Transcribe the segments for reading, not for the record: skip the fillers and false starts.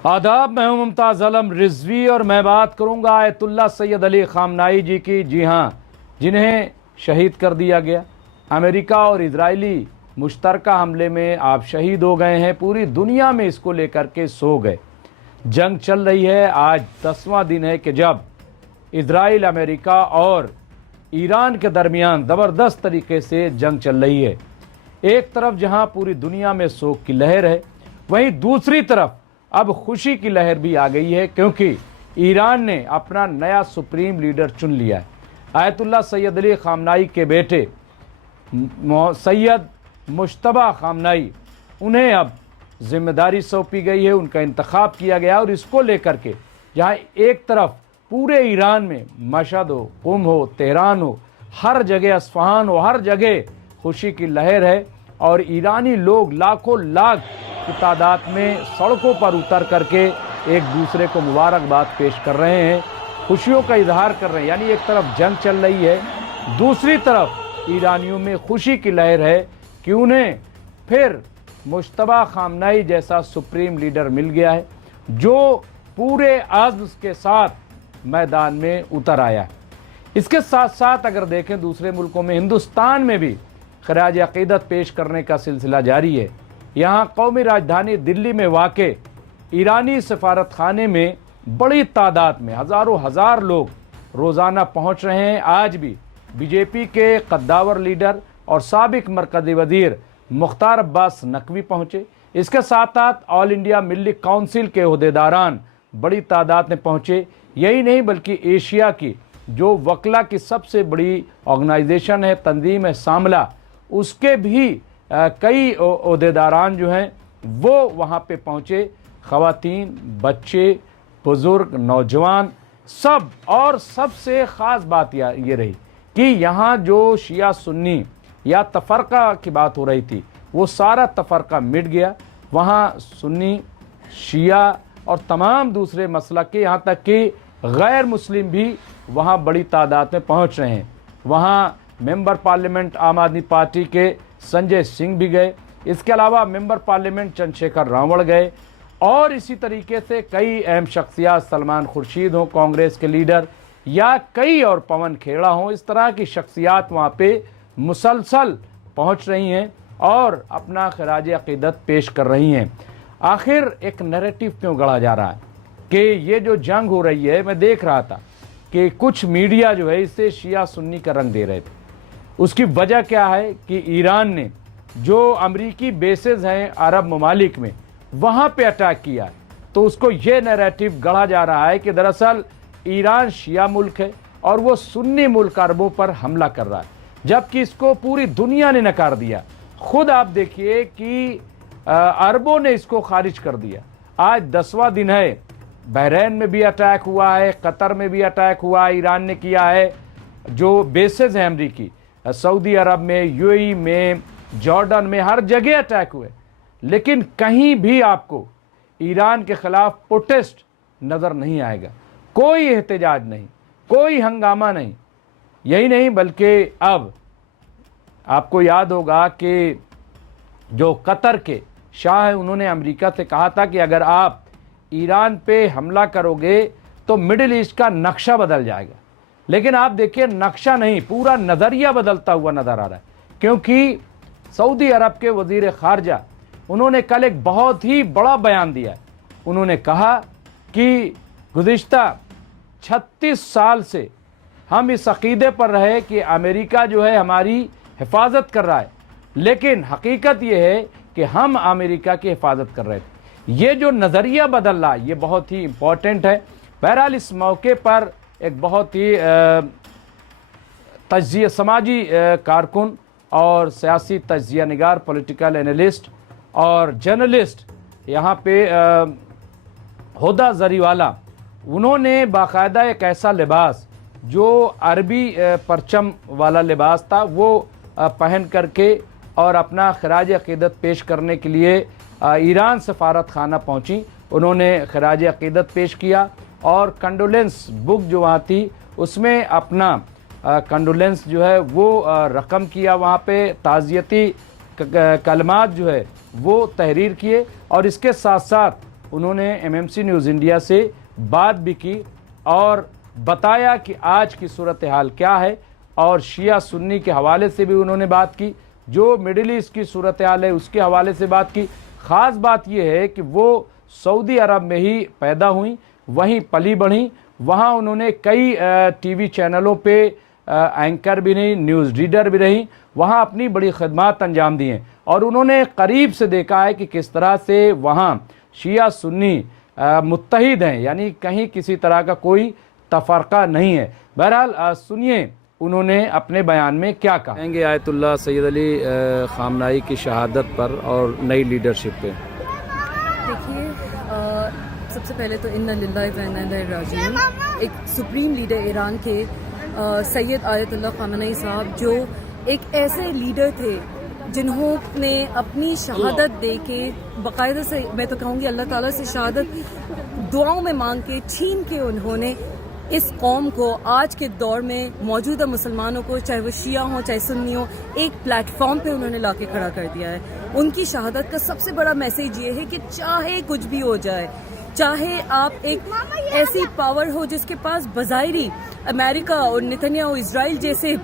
आदाब, मैं हूं मुमताज़ आलम रिजवी और मैं बात करूंगा आयतुल्लाह सैयद अली खामनाई जी की। जी हां, जिन्हें शहीद कर दिया गया। अमेरिका और इजरायली मुश्तरका हमले में आप शहीद हो गए हैं। पूरी दुनिया में इसको लेकर के सो गए। जंग चल रही है। आज 10वां दिन है कि जब इजराइल, अमेरिका और ईरान के दरमियान ज़बरदस्त तरीके से जंग चल रही है। एक तरफ जहां पूरी दुनिया में शोक की लहर है, वहीं दूसरी तरफ अब खुशी की लहर भी आ गई है, क्योंकि ईरान ने अपना नया सुप्रीम लीडर चुन लिया है। आयतुल्लाह सैयद अली खामनाई के बेटे सैयद मुश्तबा खामनाई, उन्हें अब जिम्मेदारी सौंपी गई है, उनका इंतखाब किया गया। और इसको लेकर के जहाँ एक तरफ पूरे ईरान में मशहद हो, कुम हो, तेहरान हो, हर जगह अस्फहान हो, हर जगह खुशी की लहर है। और ईरानी लोग लाखों लाख की तादाद में सड़कों पर उतर करके एक दूसरे को मुबारकबाद पेश कर रहे हैं, खुशियों का इजहार कर रहे हैं। यानी एक तरफ जंग चल रही है, दूसरी तरफ ईरानियों में खुशी की लहर है कि उन्हें फिर मुश्तबा खामनाई जैसा सुप्रीम लीडर मिल गया है, जो पूरे आज़्म के साथ मैदान में उतर आया है। इसके साथ साथ अगर देखें दूसरे मुल्कों में, हिंदुस्तान में भी खराज अक़ीदत पेश करने का सिलसिला जारी है। यहाँ कौमी राजधानी दिल्ली में वाक़े ईरानी सफारत खाने में बड़ी तादाद में हज़ारों हज़ार लोग रोज़ाना पहुँच रहे हैं। आज भी बीजेपी के कद्दावर लीडर और साबिक मरकज़ी वज़ीर मुख्तार अब्बास नकवी पहुँचे। इसके साथ साथ ऑल इंडिया मिल्ली काउंसिल के ओहदेदारान बड़ी तादाद में पहुँचे। यही नहीं बल्कि एशिया की जो वकला की सबसे बड़ी ऑर्गेनाइजेशन है, तंजीम है शामला, उसके भी कई ओहदेदारान जो हैं वो वहाँ पे पहुँचे। ख़वातीन, बच्चे, बुज़ुर्ग, नौजवान सब। और सबसे ख़ास बात ये रही कि यहाँ जो शिया सुन्नी या तफ़रक़ा की बात हो रही थी, वो सारा तफ़रक़ा मिट गया। वहाँ सुन्नी, शिया और तमाम दूसरे मसलक के, यहाँ तक कि गैर मुस्लिम भी वहाँ बड़ी तादाद में पहुँच रहे हैं। वहाँ मेंबर पार्लियामेंट आम आदमी पार्टी के संजय सिंह भी गए। इसके अलावा मेंबर पार्लियामेंट चंद्रशेखर रावण गए। और इसी तरीके से कई अहम शख्सियात, सलमान खुर्शीद हों कांग्रेस के लीडर, या कई और पवन खेड़ा हों, इस तरह की शख्सियात वहाँ पे मुसलसल पहुँच रही हैं और अपना खराज अक़ीदत पेश कर रही हैं। आखिर एक नैरेटिव क्यों गढ़ा जा रहा है कि ये जो जंग हो रही है, मैं देख रहा था कि कुछ मीडिया जो है इसे शिया सुन्नी का रंग दे रहे थे। उसकी वजह क्या है कि ईरान ने जो अमरीकी बेसेस हैं अरब ममालिक में, वहाँ पे अटैक किया है। तो उसको ये नैरेटिव गढ़ा जा रहा है कि दरअसल ईरान शिया मुल्क है और वो सुन्नी मुल्क अरबों पर हमला कर रहा है, जबकि इसको पूरी दुनिया ने नकार दिया। खुद आप देखिए कि अरबों ने इसको खारिज कर दिया। आज 10वां दिन है, बहरीन में भी अटैक हुआ है, कतर में भी अटैक हुआ है, ईरान ने किया है। जो बेसेस हैं अमरीकी, सऊदी अरब में, यूएई में, जॉर्डन में, हर जगह अटैक हुए, लेकिन कहीं भी आपको ईरान के खिलाफ प्रोटेस्ट नज़र नहीं आएगा। कोई एहतजाज नहीं, कोई हंगामा नहीं। यही नहीं बल्कि अब आपको याद होगा कि जो कतर के शाह हैं, उन्होंने अमेरिका से कहा था कि अगर आप ईरान पे हमला करोगे तो मिडिल ईस्ट का नक्शा बदल जाएगा। लेकिन आप देखिए, नक्शा नहीं, पूरा नज़रिया बदलता हुआ नज़र आ रहा है। क्योंकि सऊदी अरब के वज़ीर ख़ारजा, उन्होंने कल एक बहुत ही बड़ा बयान दिया है। उन्होंने कहा कि गुज़िश्ता 36 साल से हम इस अक़ीदे पर रहे कि अमेरिका जो है हमारी हिफाजत कर रहा है, लेकिन हकीकत ये है कि हम अमेरिका की हिफाजत कर रहे थे। ये जो नज़रिया बदल रहा है, ये बहुत ही इम्पॉर्टेंट है। बहरहाल इस मौके पर एक बहुत ही तज्ज़िया समाजी कारकुन और सियासी तज्ज़िया निगार, पॉलिटिकल एनालिस्ट और जर्नलिस्ट यहाँ पे हुदा ज़रीवाला, उन्होंने बाकायदा एक ऐसा लिबास जो अरबी परचम वाला लिबास था, वो पहन करके और अपना खराज अक़ीदत पेश करने के लिए ईरान सफारत खाना पहुँची। उन्होंने खराज अक़ीदत पेश किया और कंडोलेंस बुक जो वहाँ थी, उसमें अपना कंडोलेंस जो है वो रकम किया, वहाँ पे ताज़ियती कलमात जो है वो तहरीर किए। और इसके साथ साथ उन्होंने एमएमसी न्यूज़ इंडिया से बात भी की और बताया कि आज की सूरत हाल क्या है, और शिया सुन्नी के हवाले से भी उन्होंने बात की, जो मिडिल ईस्ट की सूरत हाल है उसके हवाले से बात की। ख़ास बात यह है कि वो सऊदी अरब में ही पैदा हुई, वहीं पली बढ़ी, वहाँ उन्होंने कई टीवी चैनलों पे एंकर भी रही, न्यूज़ रीडर भी रही, वहाँ अपनी बड़ी खदमात अंजाम दी हैं और उन्होंने करीब से देखा है कि किस तरह से वहाँ शिया सुन्नी मुत्तहिद हैं, यानी कहीं किसी तरह का कोई तफरका नहीं है। बहरहाल सुनिए उन्होंने अपने बयान में क्या कहा। कहेंगे आयतुल्लाह सैयद अली खामनाई की शहादत पर और नई लीडरशिप पे। देखिए, सबसे पहले तो इन्ना लिल्लाहि व इन्ना इलैहि राजिऊन, एक सुप्रीम लीडर ईरान के सैयद आयतुल्लाह खामनाई साहब, जो एक ऐसे लीडर थे जिन्होंने अपनी शहादत दे के बाकायदा से, मैं तो कहूँगी अल्लाह ताला से शहादत दुआओं में मांग के छीन के उन्होंने इस कौम को, आज के दौर में मौजूदा मुसलमानों को, चाहे वो शिया हों चाहे सुन्नी हो, एक प्लेटफॉर्म पे उन्होंने लाके खड़ा कर दिया है। उनकी शहादत का सबसे बड़ा मैसेज ये है कि चाहे कुछ भी हो जाए, चाहे आप एक ऐसी पावर हो जिसके पास बज़ाहिरी अमेरिका और नेतन्याहू इजराइल जैसे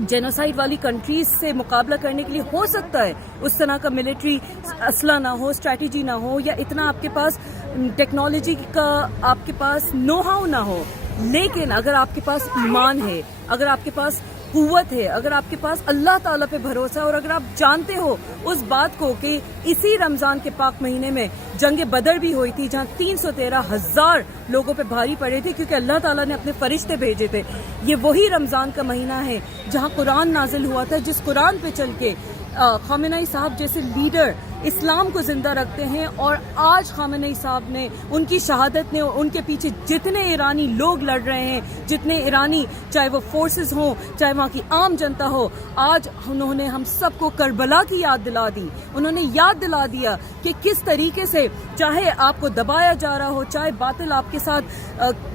जेनोसाइड वाली कंट्रीज से मुकाबला करने के लिए हो सकता है उस तरह का मिलिट्री असला ना हो, स्ट्रैटेजी ना हो, या इतना आपके पास टेक्नोलॉजी का आपके पास नो हाउ ना हो, लेकिन अगर आपके पास ईमान है, अगर आपके पास कुव्वत है, अगर आपके पास अल्लाह ताला पे भरोसा है, और अगर आप जानते हो उस बात को कि इसी रमज़ान के पाक महीने में जंग बदर भी हुई थी, जहाँ 313,000 लोगों पे भारी पड़े थे क्योंकि अल्लाह ताला ने अपने फरिश्ते भेजे थे। ये वही रमज़ान का महीना है जहाँ कुरान नाजिल हुआ था, जिस कुरान पे चल के खामेनेई साहब जैसे लीडर इस्लाम को जिंदा रखते हैं। और आज खामेनेई साहब ने, उनकी शहादत ने, उनके पीछे जितने ईरानी लोग लड़ रहे हैं, जितने ईरानी, चाहे वो फोर्सेस हों चाहे वहाँ की आम जनता हो, आज उन्होंने हम सबको करबला की याद दिला दी। उन्होंने याद दिला दिया कि किस तरीके से चाहे आपको दबाया जा रहा हो, चाहे बातिल आपके साथ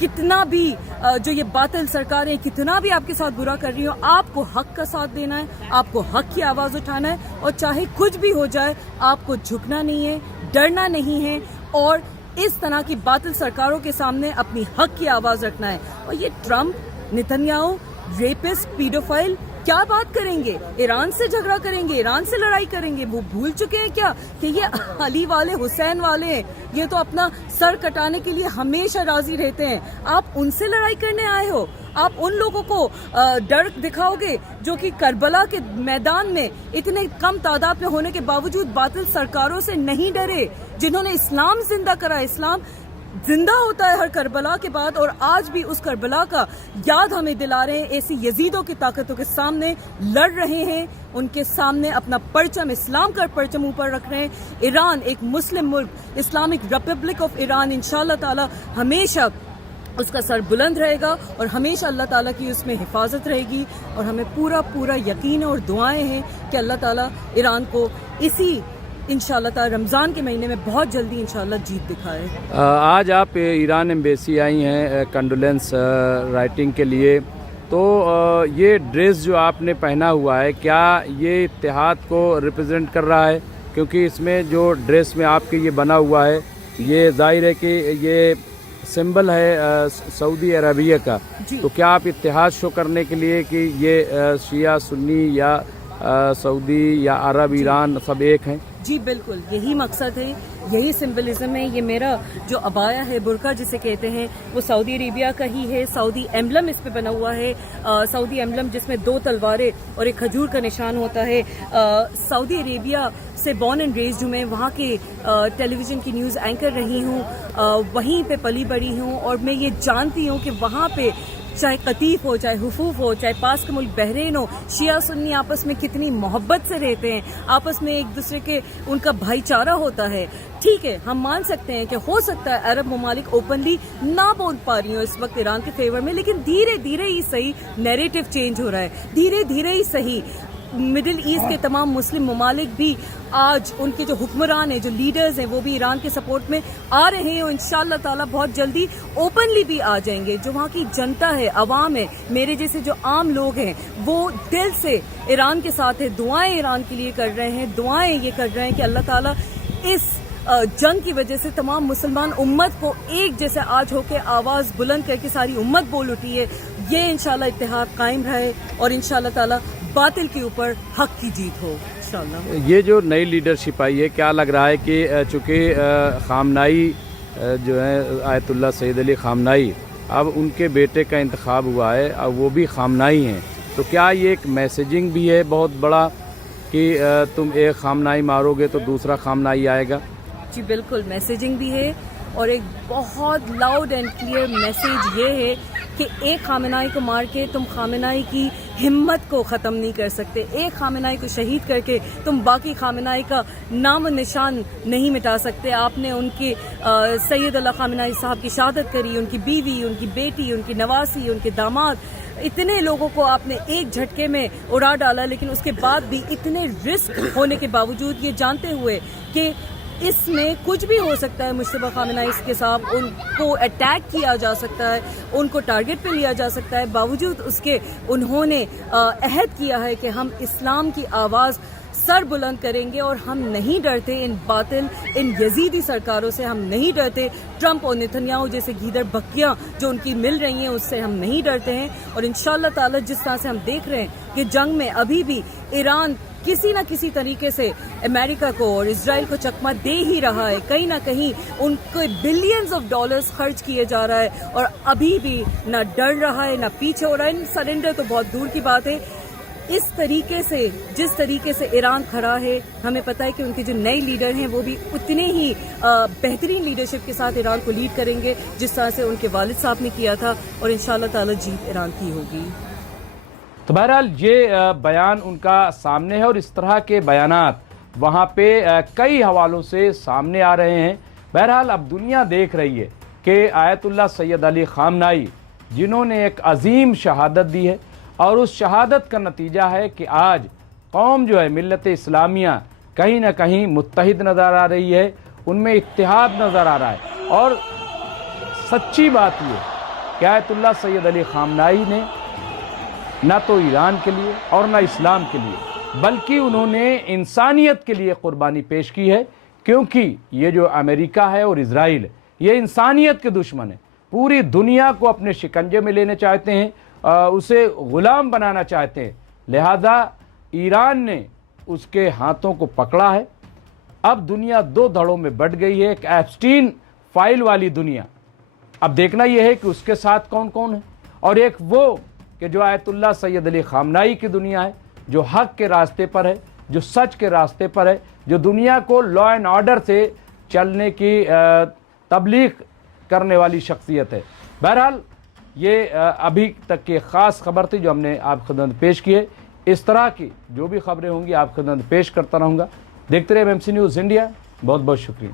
कितना भी जो ये बातिल सरकारें कितना भी आपके साथ बुरा कर रही हो, आपको हक का साथ देना है, आपको हक की आवाज़ उठाना है, और चाहे कुछ भी हो जाए आपको झुकना नहीं है, डरना नहीं है, और इस तरह की बातिल सरकारों के सामने अपनी हक की आवाज़ रखना है। और ये ट्रम्प, नेतन्याहू, रेपिस्ट, पीडोफाइल क्या बात करेंगे? ईरान से झगड़ा करेंगे, ईरान से लड़ाई करेंगे? वो भूल चुके हैं क्या कि ये अली वाले, हुसैन वाले हैं? ये तो अपना सर कटाने के लिए हमेशा राजी रहते हैं। आप उनसे लड़ाई करने आए हो? आप उन लोगों को डर दिखाओगे जो कि करबला के मैदान में इतने कम तादाद में होने के बावजूद बातिल सरकारों से नहीं डरे, जिन्होंने इस्लाम जिंदा करा। इस्लाम जिंदा होता है हर करबला के बाद, और आज भी उस करबला का याद हमें दिला रहे हैं। ऐसी यजीदों की ताकतों के सामने लड़ रहे हैं, उनके सामने अपना परचम, इस्लाम का परचम ऊपर रख रहे हैं। ईरान एक मुस्लिम मुल्क, इस्लामिक रिपब्लिक ऑफ ईरान, इंशाअल्लाह ताला हमेशा उसका सर बुलंद रहेगा और हमेशा अल्लाह ताला की उसमें हिफाजत रहेगी। और हमें पूरा पूरा यकीन और दुआएं हैं कि अल्लाह ताला ईरान को इसी इंशाअल्लाह ताला रमज़ान के महीने में बहुत जल्दी इंशाअल्लाह जीत दिखाए। आज आप ईरान एम्बेसी आई हैं कंडोलेंस राइटिंग के लिए, तो ये ड्रेस जो आपने पहना हुआ है, क्या ये इत्तेहाद को रिप्रेजेंट कर रहा है? क्योंकि इसमें जो ड्रेस में आपके ये बना हुआ है, ये जाहिर है कि ये सिंबल है सऊदी अरबिया का, तो क्या आप इत्तेहाद शो करने के लिए कि ये शिया सुन्नी या सऊदी या अरब ईरान सब एक हैं? जी बिल्कुल, यही मकसद है, यही सिंबलिज्म है। ये मेरा जो अबाया है, बुरका जिसे कहते हैं, वो सऊदी अरेबिया का ही है। सऊदी एम्बलम इस पे बना हुआ है, सऊदी एम्बलम जिसमें 2 तलवारें और एक खजूर का निशान होता है। सऊदी अरेबिया से बॉर्न एंड रेज्ड हूँ मैं, वहाँ के टेलीविज़न की न्यूज़ एंकर रही हूँ, वहीं पे पली बड़ी हूँ, और मैं ये जानती हूँ कि वहाँ पे चाहे कतीफ हो, चाहे हुफूफ हो, चाहे पास के मुल्क बहरीन हो, शिया सुन्नी आपस में कितनी मोहब्बत से रहते हैं, आपस में एक दूसरे के उनका भाईचारा होता है। ठीक है, हम मान सकते हैं कि हो सकता है अरब ममालिक ओपनली ना बोल पा रही हो इस वक्त ईरान के फेवर में, लेकिन धीरे धीरे ही सही नैरेटिव चेंज हो रहा है, धीरे धीरे ही सही मिडिल ईस्ट के तमाम मुस्लिम ममालिक भी आज उनके जो हुक्मरान हैं, जो लीडर्स हैं, वो भी ईरान के सपोर्ट में आ रहे हैं, और इंशाअल्लाह ताला बहुत जल्दी ओपनली भी आ जाएंगे। जो वहाँ की जनता है, अवाम है, मेरे जैसे जो आम लोग हैं, वो दिल से ईरान के साथ है, दुआएं ईरान के लिए कर रहे हैं, दुआएं ये कर रहे हैं कि अल्लाह ताला इस जंग की वजह से तमाम मुसलमान उम्मत को एक जैसे आज होके आवाज़ बुलंद करके सारी उम्मत बोल उठी है। ये इंशाल्लाह इत्तेहाद कायम रहे और इंशाल्लाह ताला बातिल के ऊपर हक की जीत हो इंशाल्लाह। ये जो नई लीडरशिप आई है, क्या लग रहा है कि चूँकि खामनाई जो है आयतुल्लाह सैयद अली खामनाई, अब उनके बेटे का इंतखाब हुआ है, अब वो भी खामनाई हैं, तो क्या ये एक मैसेजिंग भी है बहुत बड़ा कि तुम एक खामनाई मारोगे तो दूसरा खामनाई आएगा? जी बिल्कुल, मैसेजिंग भी है और एक बहुत लाउड एंड क्लियर मैसेज ये है कि एक खामेनाई को मार के तुम खामेनाई की हिम्मत को ख़त्म नहीं कर सकते। एक खामेनाई को शहीद करके तुम बाकी खामेनाई का नाम निशान नहीं मिटा सकते। आपने उनके सैयद अल्लाह खामेनाई साहब की शहादत करी, उनकी बीवी, उनकी बेटी, उनकी नवासी, उनके दामाद, इतने लोगों को आपने एक झटके में उड़ा डाला। लेकिन उसके बाद भी इतने रिस्क होने के बावजूद, ये जानते हुए कि इसमें कुछ भी हो सकता है, मुश्तबा खामेनाई के साथ उनको अटैक किया जा सकता है, उनको टारगेट पे लिया जा सकता है, बावजूद उसके उन्होंने अहद किया है कि हम इस्लाम की आवाज़ सर बुलंद करेंगे और हम नहीं डरते इन बातिल, इन यजीदी सरकारों से हम नहीं डरते। ट्रंप और नेतन्याहू जैसे गीदड़ बक्कियां जो उनकी मिल रही हैं उससे हम नहीं डरते हैं। और इंशाअल्लाह ताला जिस तरह से हम देख रहे हैं कि जंग में अभी भी ईरान किसी न किसी तरीके से अमेरिका को और इजराइल को चकमा दे ही रहा है, कहीं ना कहीं उनको बिलियंस ऑफ डॉलर्स खर्च किए जा रहा है और अभी भी ना डर रहा है ना पीछे हो रहा है। सरेंडर तो बहुत दूर की बात है। इस तरीके से, जिस तरीके से ईरान खड़ा है, हमें पता है कि उनके जो नए लीडर हैं वो भी उतने ही बेहतरीन लीडरशिप के साथ ईरान को लीड करेंगे जिस तरह से उनके वालिद साहब ने किया था, और इंशाअल्लाह ताला जीत ईरान की होगी। तो बहरहाल ये बयान उनका सामने है और इस तरह के बयानात वहाँ पे कई हवालों से सामने आ रहे हैं। बहरहाल अब दुनिया देख रही है कि आयतुल्लाह सैयद अली खामनाई जिन्होंने एक अजीम शहादत दी है और उस शहादत का नतीजा है कि आज कौम जो है मिल्लत इस्लामिया कहीं ना कहीं मुत्तहिद नज़र आ रही है, उनमें इत्तेहाद नज़र आ रहा है। और सच्ची बात ये कि आयतुल्लाह सैयद अली खामनाई ने न तो ईरान के लिए और न इस्लाम के लिए बल्कि उन्होंने इंसानियत के लिए कुर्बानी पेश की है, क्योंकि ये जो अमेरिका है और इजराइल, ये इंसानियत के दुश्मन है, पूरी दुनिया को अपने शिकंजे में लेने चाहते हैं, उसे गुलाम बनाना चाहते हैं। लिहाजा ईरान ने उसके हाथों को पकड़ा है। अब दुनिया दो धड़ों में बट गई है, एक एप्स्टीन फाइल वाली दुनिया, अब देखना यह है कि उसके साथ कौन कौन है, और एक वो कि जो आयतुल्लाह सैयद अली खामनाई की दुनिया है, जो हक के रास्ते पर है, जो सच के रास्ते पर है, जो दुनिया को लॉ एंड ऑर्डर से चलने की तबलीग करने वाली शख्सियत है। बहरहाल ये अभी तक की ख़ास खबर थी जो हमने आप खिदमत पेश की है। इस तरह की जो भी खबरें होंगी आप खिदमत पेश करता रहूँगा। देखते रहे MMC न्यूज़ इंडिया। बहुत बहुत शुक्रिया।